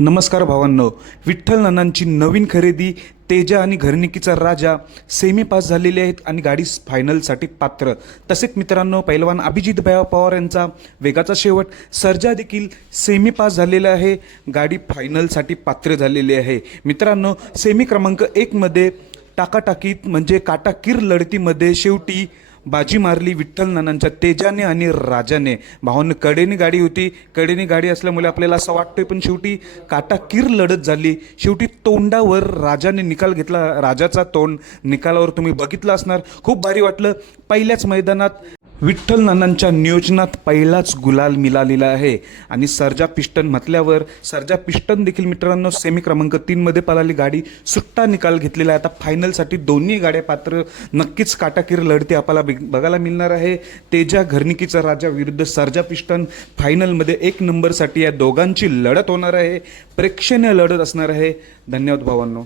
नमस्कार भावांनो. विठ्ठल नानांची नवीन खरेदी तेजा आणि घरनिकीचा राजा सेमी पास झालेले आहेत आणि गाडी फायनलसाठी पात्र. तसेच मित्रांनो पैलवान अभिजित भया पवार यांचा वेगाचा शेवट. सर्जा देखील सेमी पास झालेला आहे. गाडी फायनलसाठी पात्र झालेली आहे. मित्रांनो सेमी क्रमांक एकमध्ये टाकाटाकीत म्हणजे काटाकीर लढतीमध्ये शेवटी बाजी मारली विठ्ठल नानांच्या तेजाने आणि राजाने. भावन कडेनी गाडी होती. कडेनी गाडी असल्यामुळे आपल्याला असं वाटतंय पण शेवटी काटाकीर लढत झाली. शेवटी तोंडावर राजाने निकाल घेतला राजाचा तोंड निकालावर तुम्ही बघितलं असणार. खूप भारी वाटलं. पहिल्याच मैदानात विठ्ठल नानांच्या नियोजनात पहिलाच गुलाल मिळालेला आहे. आणि सर्जा पिस्टन म्हटल्यावर सर्जा पिस्टन देखील मित्रांनो सेमी क्रमांक तीनमध्ये पळाली गाडी. सुट्टा निकाल घेतलेला आहे. आता फायनलसाठी दोन्ही गाड्या पात्र नक्कीच काटाकीर लढती आपल्याला बघायला मिळणार आहे. तेजा घरनिकीचा राजा विरुद्ध सर्जा पिस्टन फायनलमध्ये एक नंबरसाठी या दोघांची लढत होणार आहे. प्रेक्षणीय लढत असणार आहे. धन्यवाद भावांनो.